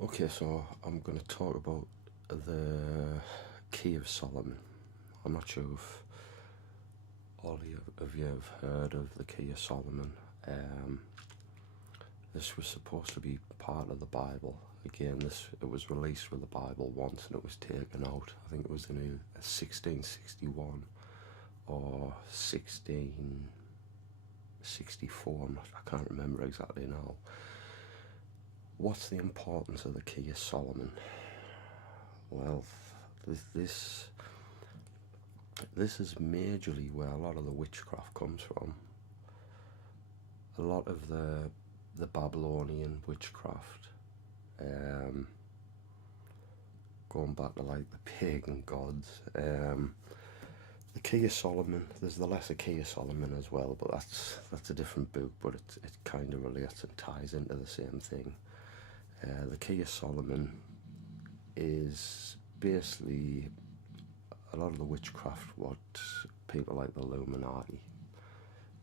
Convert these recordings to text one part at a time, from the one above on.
Okay, so I'm going to talk about the Key of Solomon. I'm not sure if all of you have heard of the Key of Solomon. This was supposed to be part of the Bible. Again, it was released with the Bible once and it was taken out. I think it was in 1661 or 1664. I can't remember exactly now. What's the importance of the Key of Solomon? Well, this is majorly where a lot of the witchcraft comes from. A lot of the Babylonian witchcraft, going back to like the pagan gods. The Key of Solomon, there's the Lesser Key of Solomon as well, but that's a different book, but it kind of relates and ties into the same thing. The Key of Solomon is basically a lot of the witchcraft what people like the Illuminati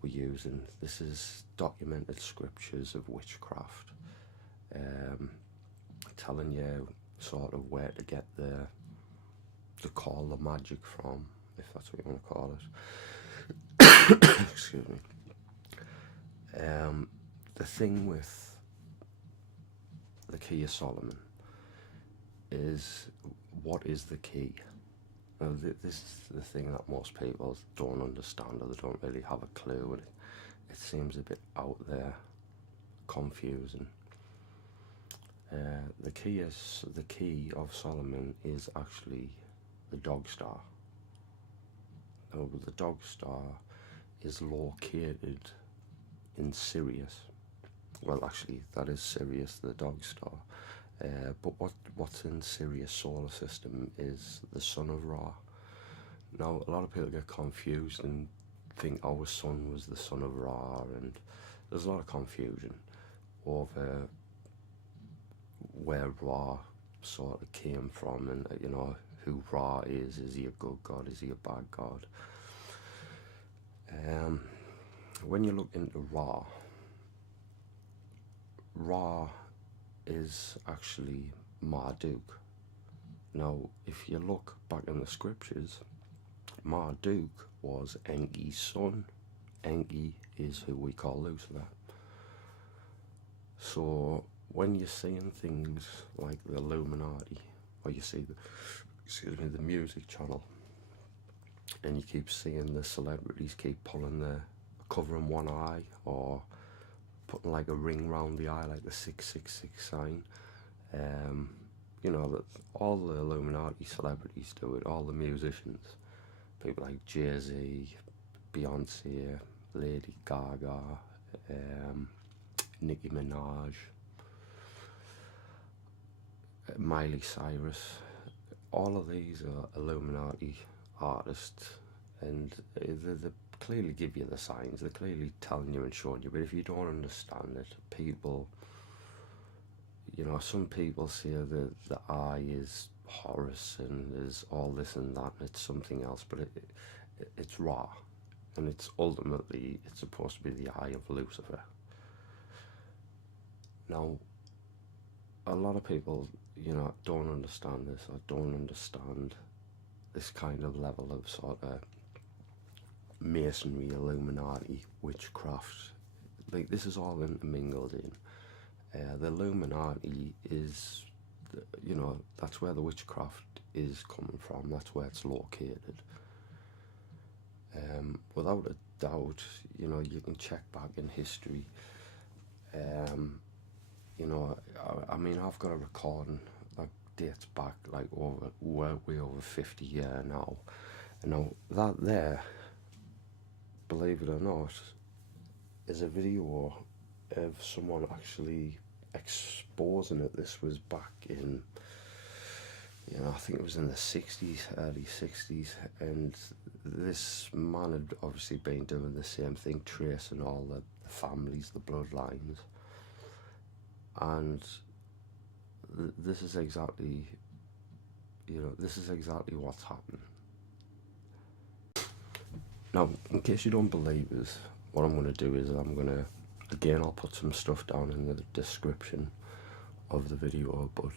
were using. This is documented scriptures of witchcraft, telling you sort of where to get the call the magic from, if that's what you want to call it. Excuse me. The thing with the Key of Solomon is, what is the key? Now, this is the thing that most people don't understand, or they don't really have a clue, and it seems a bit out there, confusing. The key of Solomon is actually the dog star. Now, the dog star is located in Sirius. Well, actually, that is Sirius, the dog star. But what's in Sirius solar system is the sun of Ra. Now, a lot of people get confused and think our sun was the son of Ra, and there's a lot of confusion over where Ra sort of came from, and who Ra is. Is he a good god? Is he a bad god? When you look into Ra is actually Marduk. Now, if you look back in the scriptures, Marduk was Enki's son. Enki is who we call Lucifer. So when you're seeing things like the Illuminati, or you see the music channel, and you keep seeing the celebrities keep covering one eye, or putting like a ring round the eye, like the 666 sign. That all the Illuminati celebrities do it, all the musicians, people like Jay-Z, Beyonce, Lady Gaga, Nicki Minaj, Miley Cyrus. All of these are Illuminati artists, and they clearly give you the signs. They're clearly telling you and showing you, but if you don't understand it, people, some people say that the eye is Horus and there's all this and that, and it's something else, but it's Ra, and it's supposed to be the eye of Lucifer. Now, a lot of people, don't understand this, or don't understand this kind of level of sort of Masonry, Illuminati, witchcraft. Like, this is all intermingled in. The Illuminati is, that's where the witchcraft is coming from. That's where it's located. Without a doubt, you can check back in history. I've got a recording that dates back like way over 50 years now. And now that there, believe it or not, is a video of someone actually exposing it. This was back in, I think it was in the 60s, early 60s, and this man had obviously been doing the same thing, tracing all the families, the bloodlines, and this is exactly what's happening. Now, in case you don't believe us, what I'm going to do is I'll put some stuff down in the description of the video, but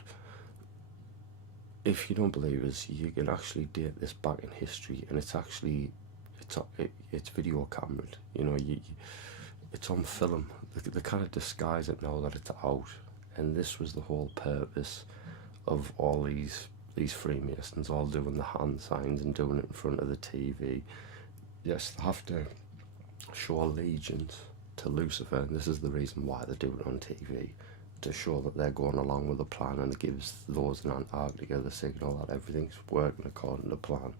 if you don't believe us, you can actually date this back in history, and it's actually it's video cameraed. You know, it's on film. They kind of disguise it now that it's out, and this was the whole purpose of all these Freemasons all doing the hand signs and doing it in front of the TV. Yes, they have to show allegiance to Lucifer, and this is the reason why they do it on TV, to show that they're going along with the plan, and it gives those in Antarctica the signal that everything's working according to plan.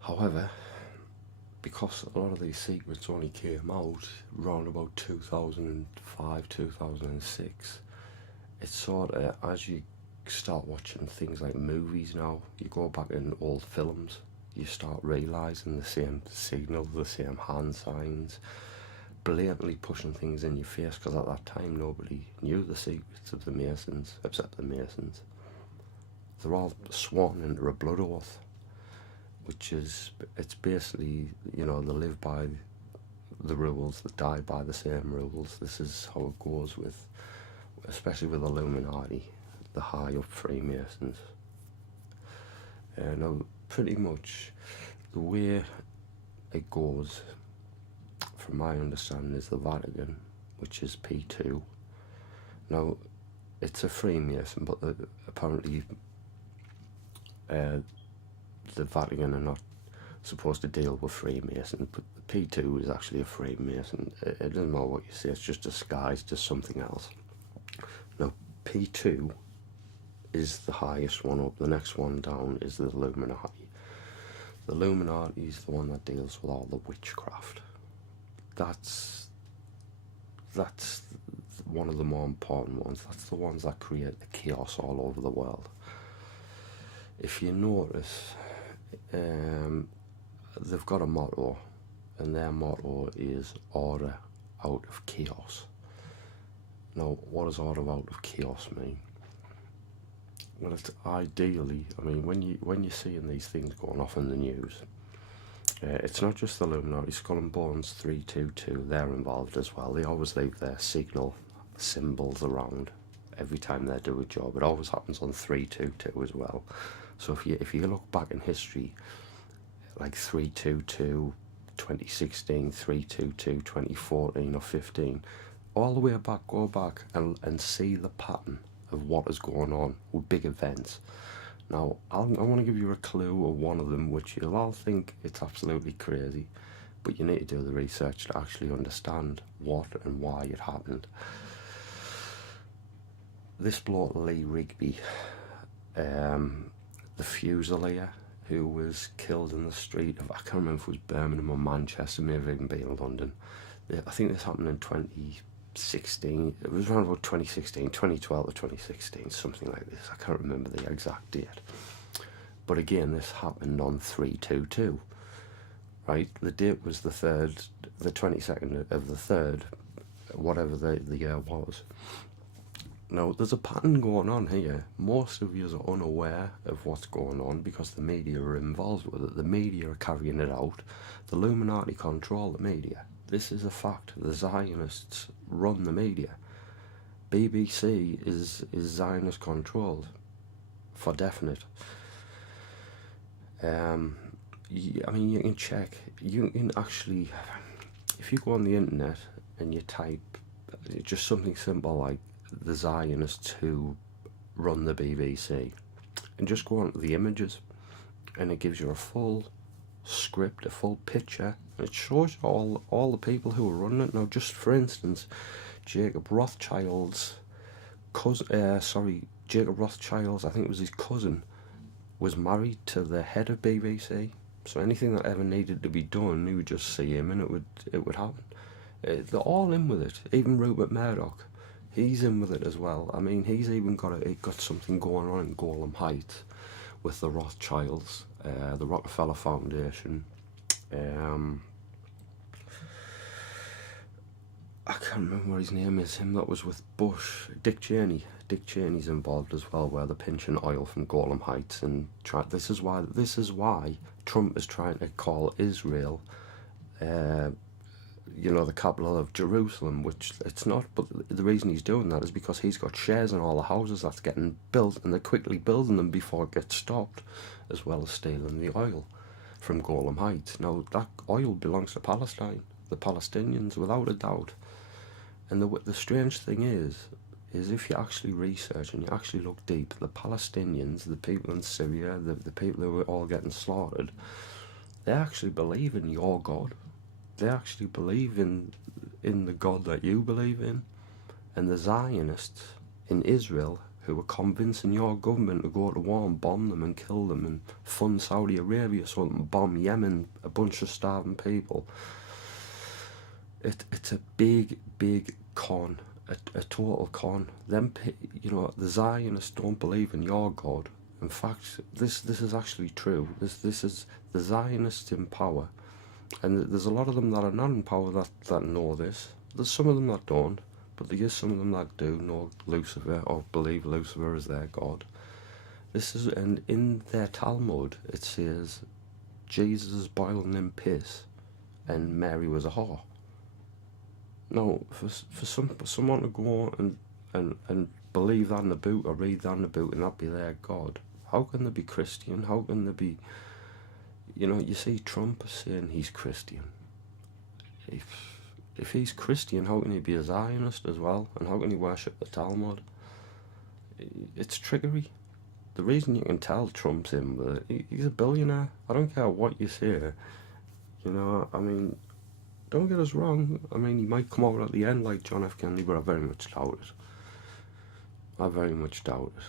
However, because a lot of these secrets only came out around about 2005, 2006, it's sort of, as you start watching things like movies now, you go back in old films, you start realising the same signals, the same hand signs, blatantly pushing things in your face, because at that time nobody knew the secrets of the Masons, except the Masons. They're all sworn into a blood oath, which is, it's basically, you know, they live by the rules, they die by the same rules. This is how it goes with, especially with Illuminati, the high up Freemasons. Now, pretty much the way it goes, from my understanding, is the Vatican, which is P2. Now, it's a Freemason, but apparently the Vatican are not supposed to deal with Freemasons, but the P2 is actually a Freemason. It doesn't matter what you say, it's just disguised as something else. Now, P2 is the highest one up. The next one down is the Illuminati. The Illuminati is the one that deals with all the witchcraft. That's one of the more important ones. That's the ones that create the chaos all over the world. If you notice, they've got a motto, and their motto is order out of chaos. Now, what does order out of chaos mean? Well, it's ideally, I mean, when you're seeing these things going off in the news, it's not just the Illuminati. Skull and Bones 322, they're involved as well. They always leave their signal symbols around every time they do a job. It always happens on 322 as well. So if you look back in history, like 322, 2016, 322, 2014 or 15, all the way back, go back and see the pattern of what is going on with big events. Now, I want to give you a clue of one of them, which you'll all think it's absolutely crazy, but you need to do the research to actually understand what and why it happened. This bloke, Lee Rigby, the Fusilier, who was killed in the street of, I can't remember if it was Birmingham or Manchester, may have even been in London. I think this happened in 2016, it was around about 2016, 2012 or 2016, something like this. I can't remember the exact date. But again, this happened on 322, right? The date was the 22nd of the 3rd, whatever the year was. Now, there's a pattern going on here. Most of you are unaware of what's going on because the media are involved with it. The media are carrying it out. The Illuminati control the media. This is a fact. The Zionists run the media. BBC is Zionist controlled, for definite. I mean, you can check. You can actually, if you go on the internet and you type just something simple like the Zionists who run the BBC, and just go on to the images, and it gives you a full script, a full picture, and it shows you all the people who are running it. Now, just for instance, Jacob Rothschild's cousin, Jacob Rothschild's, I think it was his cousin, was married to the head of BBC. So anything that ever needed to be done, you would just see him and it would happen. They're all in with it. Even Rupert Murdoch, he's in with it as well. I mean, he's even got something going on in Golem Heights with the Rothschilds, the Rockefeller Foundation. I can't remember what his name is. Him that was with Bush, Dick Cheney. Dick Cheney's involved as well, where they're pinching oil from Golem Heights, and this is why Trump is trying to call Israel you know, the capital of Jerusalem, which it's not, but the reason he's doing that is because he's got shares in all the houses that's getting built, and they're quickly building them before it gets stopped, as well as stealing the oil from Golem Heights. Now, that oil belongs to Palestine, the Palestinians, without a doubt. And the strange thing is if you actually research and you actually look deep, the Palestinians, the people in Syria, the people who were all getting slaughtered, they actually believe in your God. They actually believe in the God that you believe in. And the Zionists in Israel, who were convincing your government to go to war and bomb them and kill them and fund Saudi Arabia so they can bomb Yemen, a bunch of starving people. It's a big, big con, a total con. Them, you know, the Zionists don't believe in your God. In fact, this is actually true. This is the Zionists in power, and there's a lot of them that are not in power that know this. There's some of them that don't, but there is some of them that do know Lucifer or believe Lucifer is their God. And in their Talmud it says Jesus is boiling in piss, and Mary was a whore. No, for someone to go and believe that in the book or read that in the book and that be their God, how can they be Christian? How can they be, you know, you see Trump saying he's Christian. If he's Christian, how can he be a Zionist as well? And how can he worship the Talmud? It's trickery. The reason you can tell Trump's him, he's a billionaire. I don't care what you say. You know, I mean, don't get us wrong. I mean, he might come out at the end like John F. Kennedy, but I very much doubt it. I very much doubt it.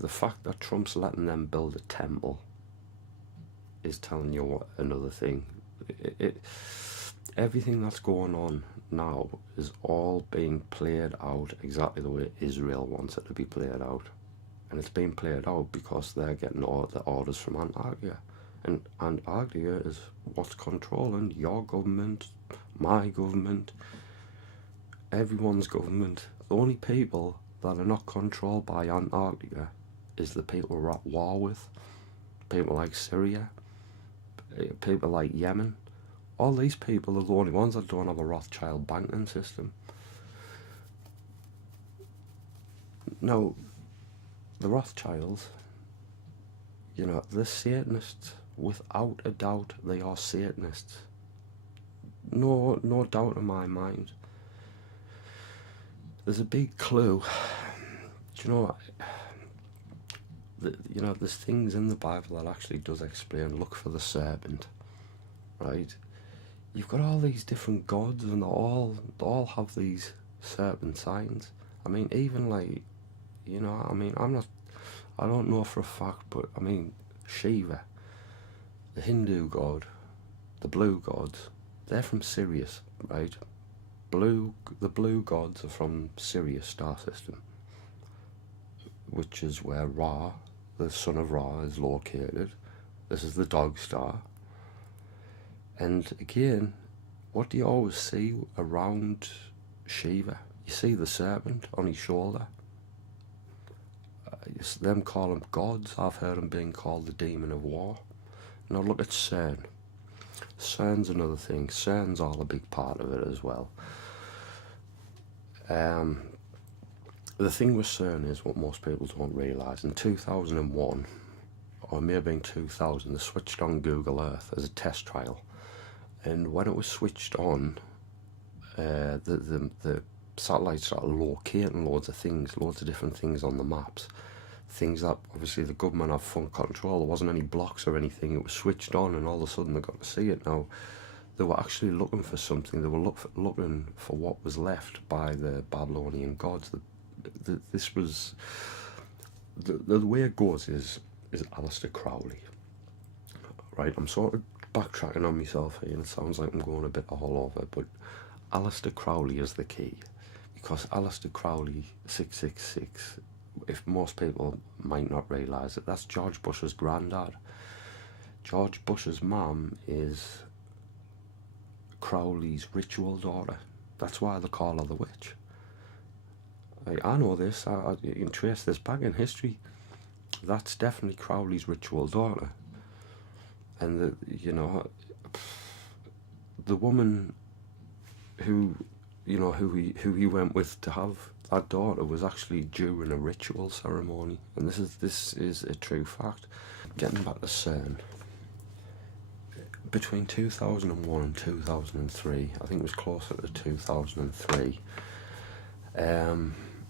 The fact that Trump's letting them build a temple is telling you what another thing. Everything that's going on now is all being played out exactly the way Israel wants it to be played out. And it's being played out because they're getting all the orders from Antarctica. And Antarctica is what's controlling your government, my government, everyone's government. The only people that are not controlled by Antarctica is the people we're at war with. People like Syria, people like Yemen. All these people are the only ones that don't have a Rothschild banking system. Now, the Rothschilds, you know, they're Satanists. Without a doubt, they are Satanists. No doubt in my mind. There's a big clue. Do you know, you know, there's things in the Bible that actually does explain, look for the serpent, right? You've got all these different gods and they all have these serpent signs. I mean, even like, you know, I mean, I don't know for a fact, but I mean, Shiva, the Hindu god, the blue gods, they're from Sirius, right? The blue gods are from Sirius star system, which is where Ra, the son of Ra, is located. This is the dog star. And again, what do you always see around Shiva? You see the serpent on his shoulder. Them call him gods. I've heard him being called the demon of war. Now look at CERN. CERN's another thing. CERN's all a big part of it as well. The thing with CERN is what most people don't realise. In 2001, or maybe in 2000, they switched on Google Earth as a test trial. And when it was switched on, the satellites started locating loads of things, loads of different things on the maps. Things that obviously the government have full control. There wasn't any blocks or anything. It was switched on and all of a sudden they got to see it. Now, they were actually looking for something. They were looking for what was left by the Babylonian gods. This was... The way it goes is Aleister Crowley. Right, I'm sort of backtracking on myself here and it sounds like I'm going a bit all over, but Aleister Crowley is the key. Because Aleister Crowley, 666, if most people might not realise it, that's George Bush's granddad. George Bush's mum is Crowley's ritual daughter. That's why they call her the witch. I know this, you can trace this back in history. That's definitely Crowley's ritual daughter. And, you know, the woman who he went with to have that daughter was actually during a ritual ceremony, and this is a true fact. Getting back to CERN, between 2001 and 2003, I think it was closer to 2003,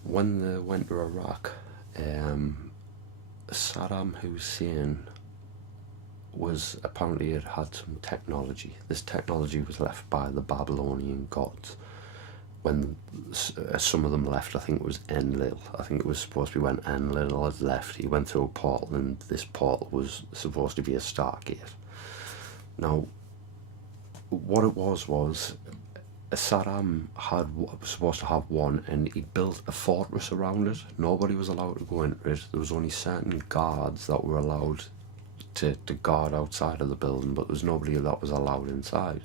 when they went to Iraq, Saddam Hussein was apparently had some technology. This technology was left by the Babylonian gods. When some of them left, I think it was Enlil. I think it was supposed to be when Enlil had left, he went through a portal, and this portal was supposed to be a stargate. Now, what it was Saddam was supposed to have one, and he built a fortress around it. Nobody was allowed to go into it. There was only certain guards that were allowed to guard outside of the building, but there was nobody that was allowed inside.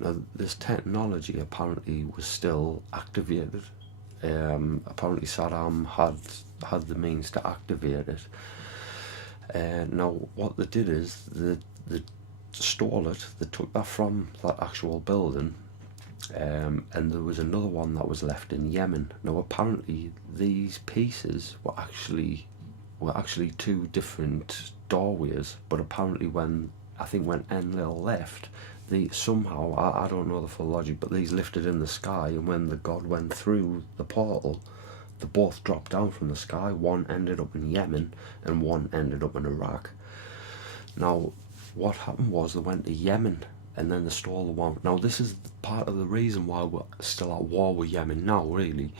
Now, this technology apparently was still activated. Apparently Saddam had the means to activate it. Now, what they did is they stole it. They took that from that actual building, and there was another one that was left in Yemen. Now, apparently these pieces were actually two different doorways, but apparently when Enlil left, somehow, I don't know the full logic, but these lifted in the sky, and when the god went through the portal, they both dropped down from the sky. One ended up in Yemen, and one ended up in Iraq. Now, what happened was they went to Yemen, and then they stole the one. Now, this is part of the reason why we're still at war with Yemen now, really,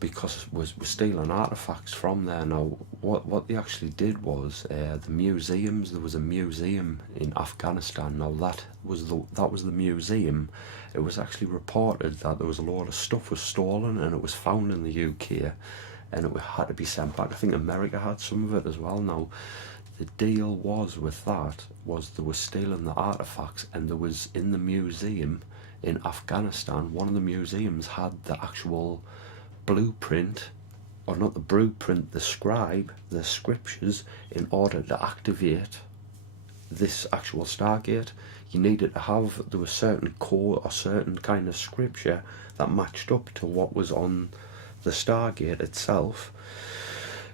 because we're stealing artifacts from there. Now, what they actually did was the museums. There was a museum in Afghanistan. Now, that was the museum. It was actually reported that there was a lot of stuff was stolen, and it was found in the UK, and it had to be sent back. I think America had some of it as well. Now, the deal with that was they were stealing the artifacts, and there was in the museum in Afghanistan, one of the museums had the actual blueprint, or not the blueprint, the scriptures, in order to activate this actual stargate. You needed to have, there was certain code or certain kind of scripture that matched up to what was on the stargate itself.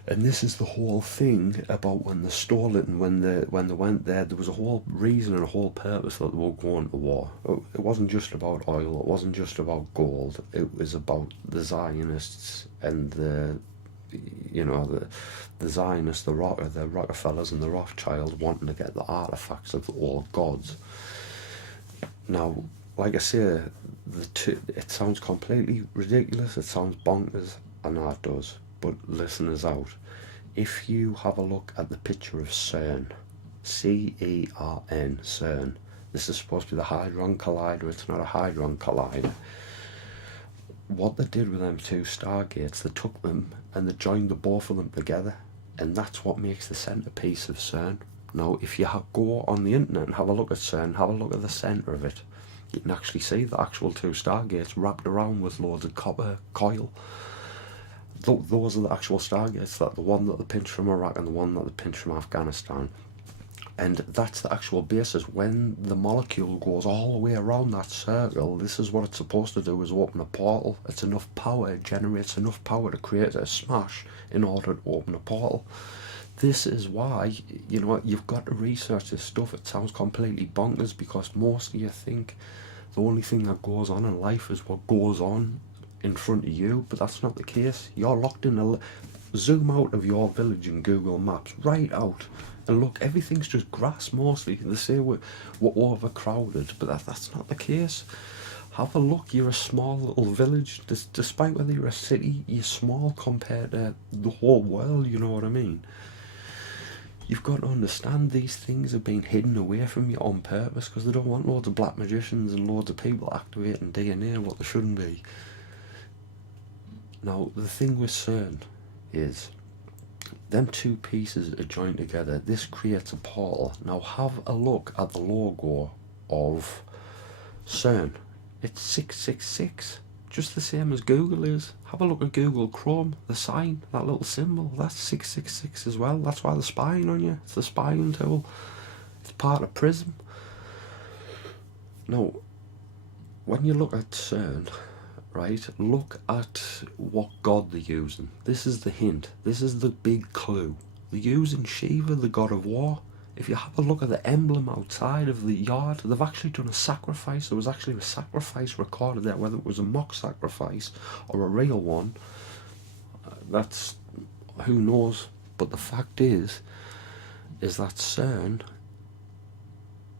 And this is the whole thing about when they stole it, and when they went there was a whole reason and a whole purpose that they were going to war. It wasn't just about oil, it wasn't just about gold, it was about the Zionists and the Zionists, the Rockefellers and the Rothschild wanting to get the artifacts of all gods. Now, like I say, it sounds completely ridiculous, it sounds bonkers, and that does. But listeners out, if you have a look at the picture of CERN, CERN, CERN, this is supposed to be the Hadron Collider, it's not a Hadron Collider. What they did with them two stargates, they took them and they joined the both of them together, and that's what makes the centerpiece of CERN. Now, if you go on the internet and have a look at CERN, have a look at the center of it, you can actually see the actual two stargates wrapped around with loads of copper coil. Those are the actual stargates, the one that they pinched from Iraq and the one that they pinched from Afghanistan. And that's the actual basis. When the molecule goes all the way around that circle, this is what it's supposed to do, is open a portal. It's enough power, it generates enough power to create a smash in order to open a portal. This is why, you've got to research this stuff. It sounds completely bonkers, because most of you think the only thing that goes on in life is what goes on in front of you, but that's not the case. You're locked in zoom out of your village in Google Maps, right out, and look, everything's just grass mostly. They say we're overcrowded, but that's not the case. Have a look, you're a small little village, despite whether you're a city, you're small compared to the whole world, you know what I mean? You've got to understand these things are being hidden away from you on purpose, because they don't want loads of black magicians and loads of people activating DNA what they shouldn't be. Now, the thing with CERN is, them two pieces are joined together. This creates a portal. Now, have a look at the logo of CERN. It's 666, just the same as Google is. Have a look at Google Chrome, the sign, that little symbol, that's 666 as well. That's why they're spying on you. It's the spying tool. It's part of Prism. Now, when you look at CERN, right, look at what god they're using. This is the hint. This is the big clue. They're using Shiva, the god of war. If you have a look at the emblem outside of the yard, they've actually done a sacrifice. There was actually a sacrifice recorded there, whether it was a mock sacrifice or a real one. That's, who knows. But the fact is that CERN,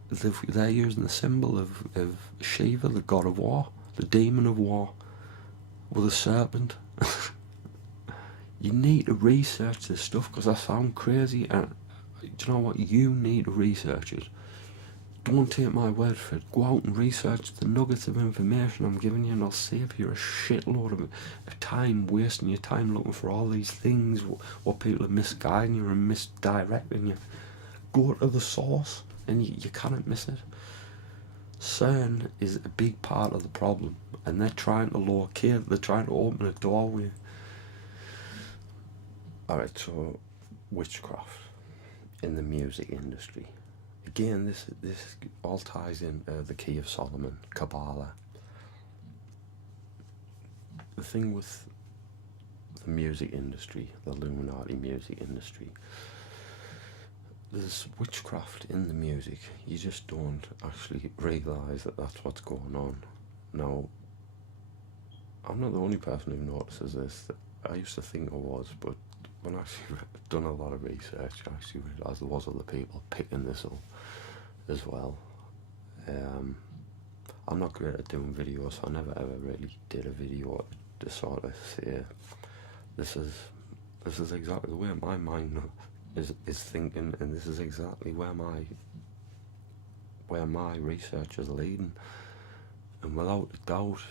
they're using the symbol of Shiva, the god of war, the demon of war, with a serpent. You need to research this stuff, because I sound crazy, and do you know what? You need to research it. Don't take my word for it. Go out and research the nuggets of information I'm giving you, and I'll save you a shitload of time, wasting your time looking for all these things, what people are misguiding you and misdirecting you. Go to the source, and you cannot miss it. CERN is a big part of the problem, and they're trying to locate, they're trying to open a doorway. Alright, so witchcraft in the music industry. Again, this all ties in the Key of Solomon, Kabbalah. The thing with the music industry, the Illuminati music industry, there's witchcraft in the music. You just don't actually realise that that's what's going on. Now, I'm not the only person who notices this. I used to think I was, but when I actually done a lot of research, I actually realised there was other people picking this up as well. I'm not great at doing videos, so I never ever really did a video to sort of say this is exactly the way my mind is thinking, and this is exactly where my research is leading. And without a doubt,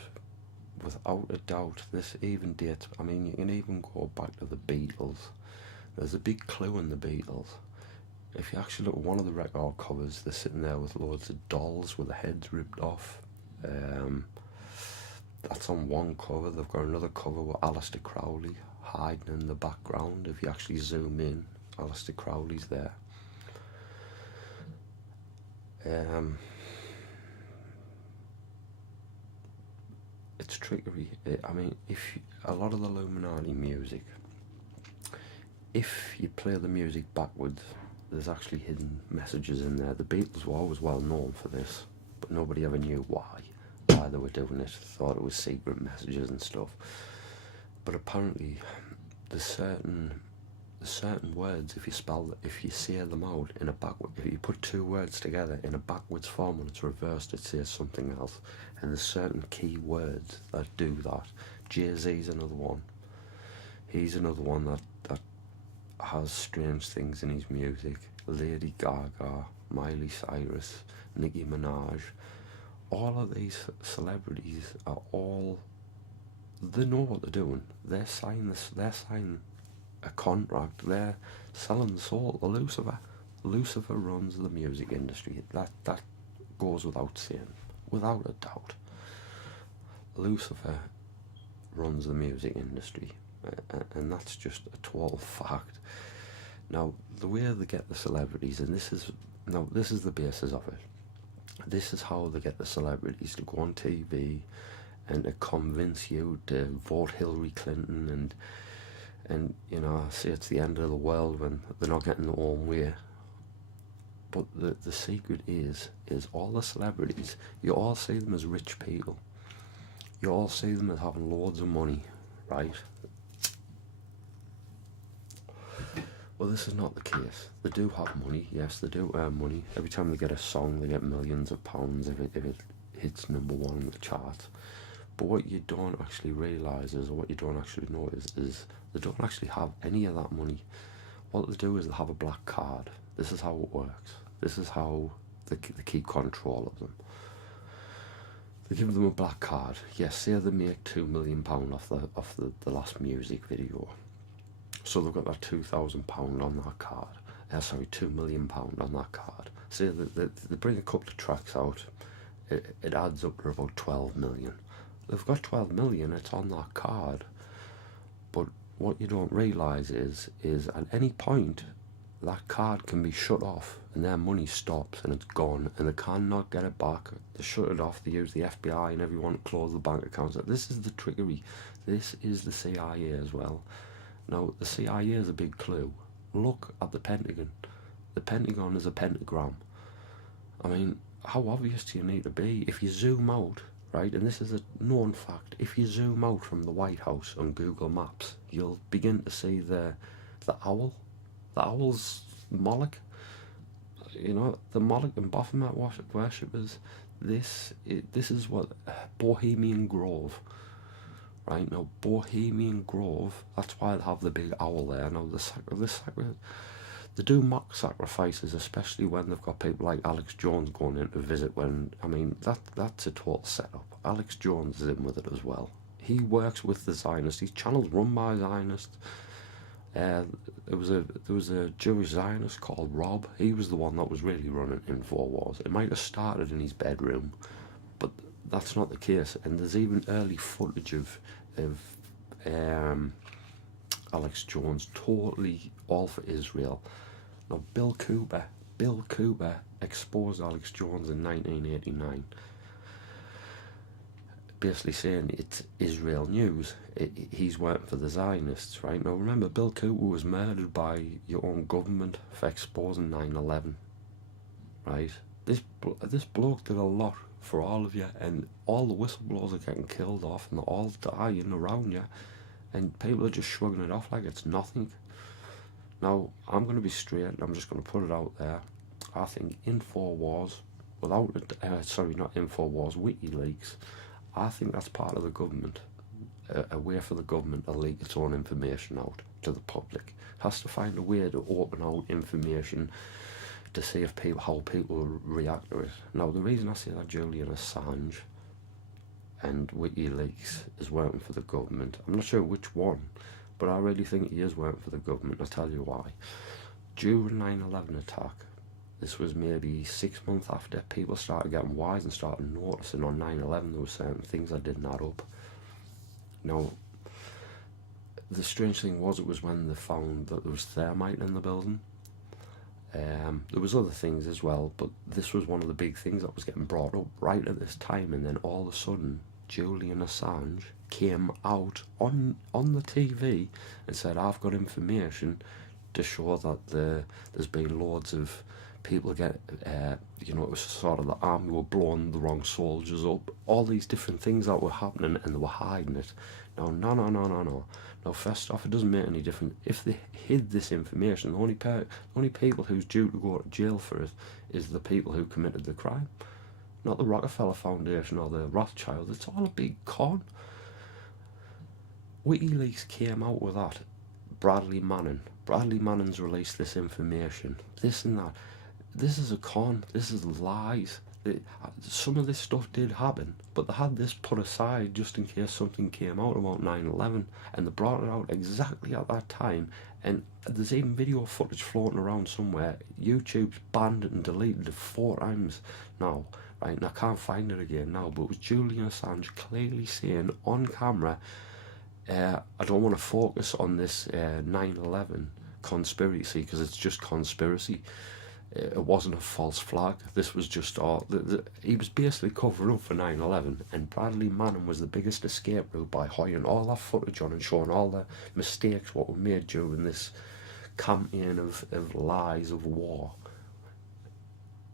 this even dates, I mean, you can even go back to the Beatles. There's a big clue in the Beatles. If you actually look at one of the record covers, they're sitting there with loads of dolls with the heads ripped off. That's on one cover. They've got another cover with Aleister Crowley hiding in the background. If you actually zoom in, Aleister Crowley's there. It's trickery. I mean, a lot of the Illuminati music, if you play the music backwards, there's actually hidden messages in there. The Beatles were always well known for this, but nobody ever knew why they were doing it. Thought it was secret messages and stuff. But apparently, there's certain words, if you say them out in a backward, if you put two words together in a backwards form and it's reversed, it says something else. And there's certain key words that do that. Jay-Z's another one. He's another one that has strange things in his music. Lady Gaga, Miley Cyrus, Nicki Minaj. All of these celebrities are they know what they're doing. They're signing a contract. They're selling the soul to Lucifer. Lucifer runs the music industry. That goes without saying, without a doubt. Lucifer runs the music industry, and that's just a total fact. Now, the way they get the celebrities, and this is the basis of it. This is how they get the celebrities to go on TV and to convince you to vote Hillary Clinton and you know, say it's the end of the world when they're not getting their own way. But the secret is all the celebrities, you all see them as rich people. You all see them as having loads of money, right? Well, this is not the case. They do have money, yes, they do earn money. Every time they get a song, they get millions of pounds if it hits number one in the charts. But what you don't actually realise is, or what you don't actually know is they don't actually have any of that money. What they do is they have a black card. This is how it works. This is how they keep control of them. They give them a black card. Yes, say they make £2 million off the last music video. So they've got that £2,000 on that card. £2 million on that card. Say they bring a couple of tracks out. It adds up to about 12 million. They've got 12 million, it's on that card. But what you don't realise is at any point, that card can be shut off and their money stops and it's gone and they cannot get it back. They shut it off, they use the FBI and everyone to close the bank accounts. This is the trickery. This is the CIA as well. Now, the CIA is a big clue. Look at the Pentagon. The Pentagon is a pentagram. I mean, how obvious do you need to be? If you zoom out, right, and this is a known fact, if you zoom out from the White House on Google Maps, you'll begin to see the owl. The owl's Moloch. You know, the Moloch and Baphomet worshippers. This is what Bohemian Grove. Right now, Bohemian Grove. That's why they have the big owl there. Now, they do mock sacrifices, especially when they've got people like Alex Jones going in to visit. When I mean that's a total setup. Alex Jones is in with it as well. He works with the Zionists. His channel's run by Zionists. There was a Jewish Zionist called Rob. He was the one that was really running InfoWars. It might have started in his bedroom, but that's not the case. And there's even early footage of Alex Jones totally all for Israel. Now, Bill Cooper exposed Alex Jones in 1989, basically saying it's Israel news. He's working for the Zionists, right? Now, remember, Bill Cooper was murdered by your own government for exposing 9/11, right? This bloke did a lot for all of you, and all the whistleblowers are getting killed off, and they're all dying around you, and people are just shrugging it off like it's nothing. Now, I'm going to be straight, and I'm just going to put it out there. I think InfoWars, not InfoWars, Wikileaks, I think that's part of the government, a way for the government to leak its own information out to the public. It has to find a way to open out information to see if how people react to it. Now, the reason I say that Julian Assange and WikiLeaks is working for the government, I'm not sure which one, but I really think he is working for the government. I'll tell you why. During 9/11 attack, this was maybe 6 months after, people started getting wise and started noticing on 9/11 there were certain things that didn't add up. Now, the strange thing was, it was when they found that there was thermite in the building. There was other things as well, but this was one of the big things that was getting brought up right at this time. And then all of a sudden, Julian Assange came out on the TV and said, I've got information to show that there's been loads of people it was sort of the army were blowing the wrong soldiers up, all these different things that were happening, and they were hiding it. No. Now, first off, it doesn't make any difference. If they hid this information, the only people who's due to go to jail for it is the people who committed the crime, not the Rockefeller Foundation or the Rothschilds. It's all a big con. WikiLeaks came out with that. Bradley Manning's released this information, this and that. This is a con. This is lies. Some of this stuff did happen, but they had this put aside just in case something came out about 9/11, and they brought it out exactly at that time. And there's even video footage floating around somewhere. YouTube's banned it and deleted it 4 times now, right? And I can't find it again now, but it was Julian Assange clearly saying on camera, I don't want to focus on this 9/11 conspiracy because it's just conspiracy. It wasn't a false flag. This was just he was basically covering up for 9/11, and Bradley Manning was the biggest escape route by hiding all that footage on and showing all the mistakes what were made during this campaign of lies of war.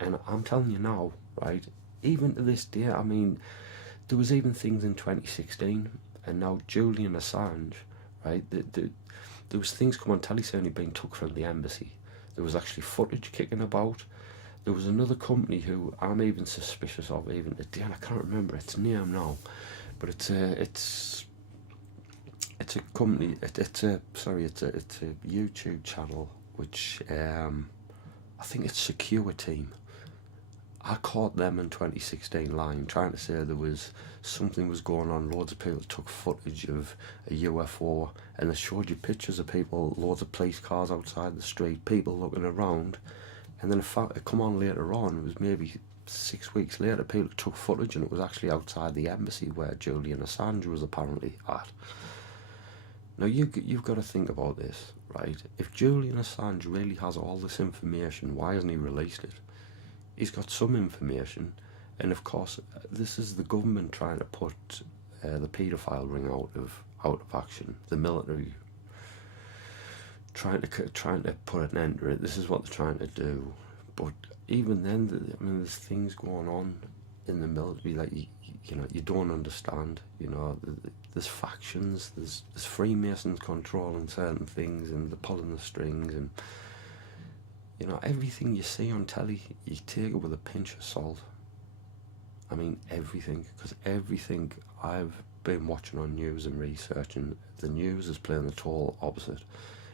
And I'm telling you now, right, even to this day, I mean, there was even things in 2016, and now Julian Assange, right, there was things come on telly saying he'd been took from the embassy. There was actually footage kicking about. There was another company who I'm even suspicious of even today, and I can't remember its name now, but it's a company. It's a YouTube channel which I think it's Secure Team. I caught them in 2016 lying, trying to say there was something was going on. Loads of people took footage of a UFO, and they showed you pictures of people, loads of police cars outside the street, people looking around. And then it come on later on, it was maybe 6 weeks later, people took footage, and it was actually outside the embassy where Julian Assange was apparently at. Now, you've got to think about this, right? If Julian Assange really has all this information, why hasn't he released it? He's got some information, and of course, this is the government trying to put the paedophile ring out of action. The military trying to put an end to it. This is what they're trying to do. But even then, I mean, there's things going on in the military that you don't understand. You know, there's factions, there's Freemasons controlling certain things, and they're pulling the strings, and you know, everything you see on telly, you take it with a pinch of salt. I mean, everything, because everything I've been watching on news and researching, the news is playing the total opposite.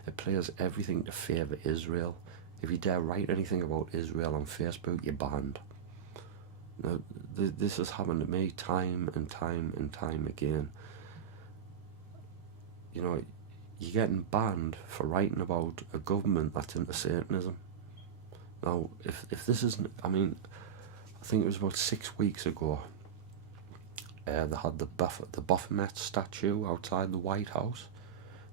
It plays everything to favour Israel. If you dare write anything about Israel on Facebook, you're banned. Now, this has happened to me time and time and time again. You know, you're getting banned for writing about a government that's into Satanism. Now, if this isn't, I mean, I think it was about 6 weeks ago, they had the Baphomet statue outside the White House.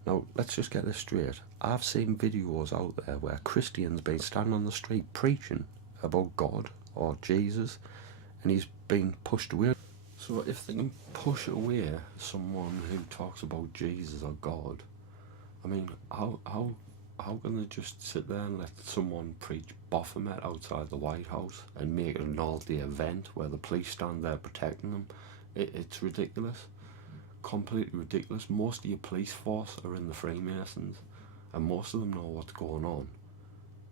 Now, let's just get this straight. I've seen videos out there where Christians been standing on the street preaching about God or Jesus, and he's being pushed away. So if they can push away someone who talks about Jesus or God, I mean, how can they just sit there and let someone preach Baphomet outside the White House and make it an all-day event where the police stand there protecting them? It's ridiculous. Completely ridiculous. Most of your police force are in the Freemasons, and most of them know what's going on.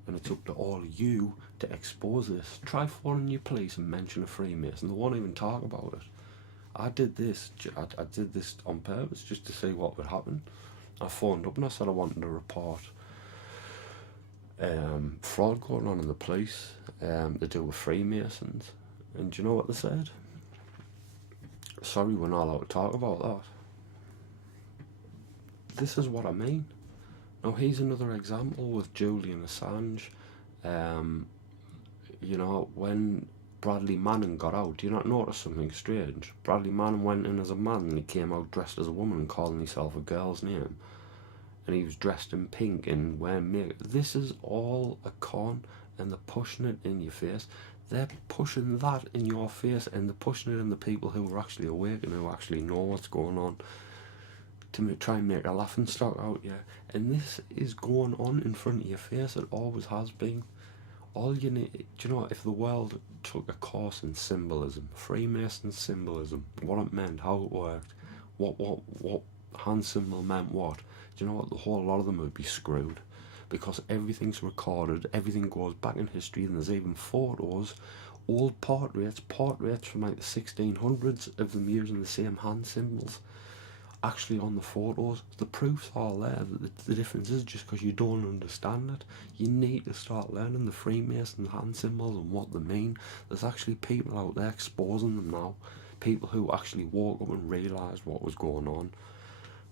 And it's up to all of you to expose this. Try phoning your police and mention a Freemason. They won't even talk about it. I did this on purpose just to see what would happen. I phoned up and I said I wanted to report fraud going on in the police to do with Freemasons. And do you know what they said? Sorry, we're not allowed to talk about that. This is what I mean. Now, here's another example with Julian Assange. You know, when Bradley Manning got out, do you not notice something strange? Bradley Manning went in as a man and he came out dressed as a woman and calling himself a girl's name. And he was dressed in pink and wearing makeup. This is all a con, and they're pushing it in your face. They're pushing that in your face, and they're pushing it in the people who are actually awake and who actually know what's going on, to try and make a laughing stock out, yeah. And this is going on in front of your face. It always has been. All you need, do you know, if the world took a course in symbolism, Freemason symbolism, what it meant, how it worked, what hand symbol meant what, do you know what, the whole lot of them would be screwed. Because everything's recorded, everything goes back in history, and there's even photos, old portraits from like the 1600s of them using the same hand symbols, actually on the photos. The proof's all there. The difference is just because you don't understand it. You need to start learning the Freemason hand symbols and what they mean. There's actually people out there exposing them now, people who actually woke up and realised what was going on.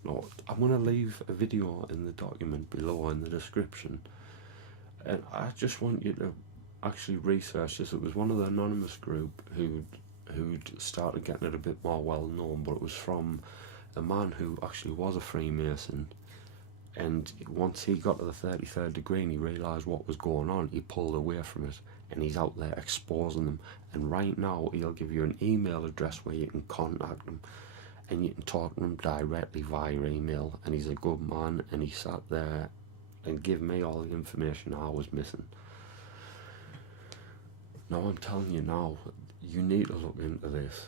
No, I'm going to leave a video in the document below in the description, and I just want you to actually research this. It was one of the anonymous group who'd started getting it a bit more well known, but it was from a man who actually was a Freemason, and once he got to the 33rd degree and he realised what was going on, he pulled away from it, and he's out there exposing them. And right now he'll give you an email address where you can contact him, and you can talk to him directly via email. And he's a good man, and he sat there and gave me all the information I was missing. Now I'm telling you now, you need to look into this.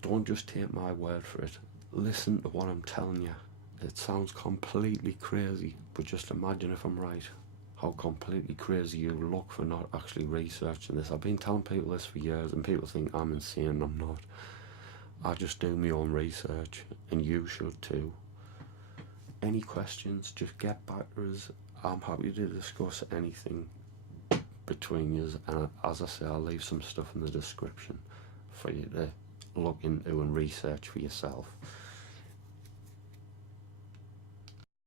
Don't just take my word for it. Listen to what I'm telling you. It sounds completely crazy, but just imagine if I'm right, how completely crazy you look for not actually researching this. I've been telling people this for years, and people think I'm insane. I'm not. I just do my own research, and you should too. Any questions, just get back to us. I'm happy to discuss anything between you, and as I say, I'll leave some stuff in the description for you to look into and research for yourself.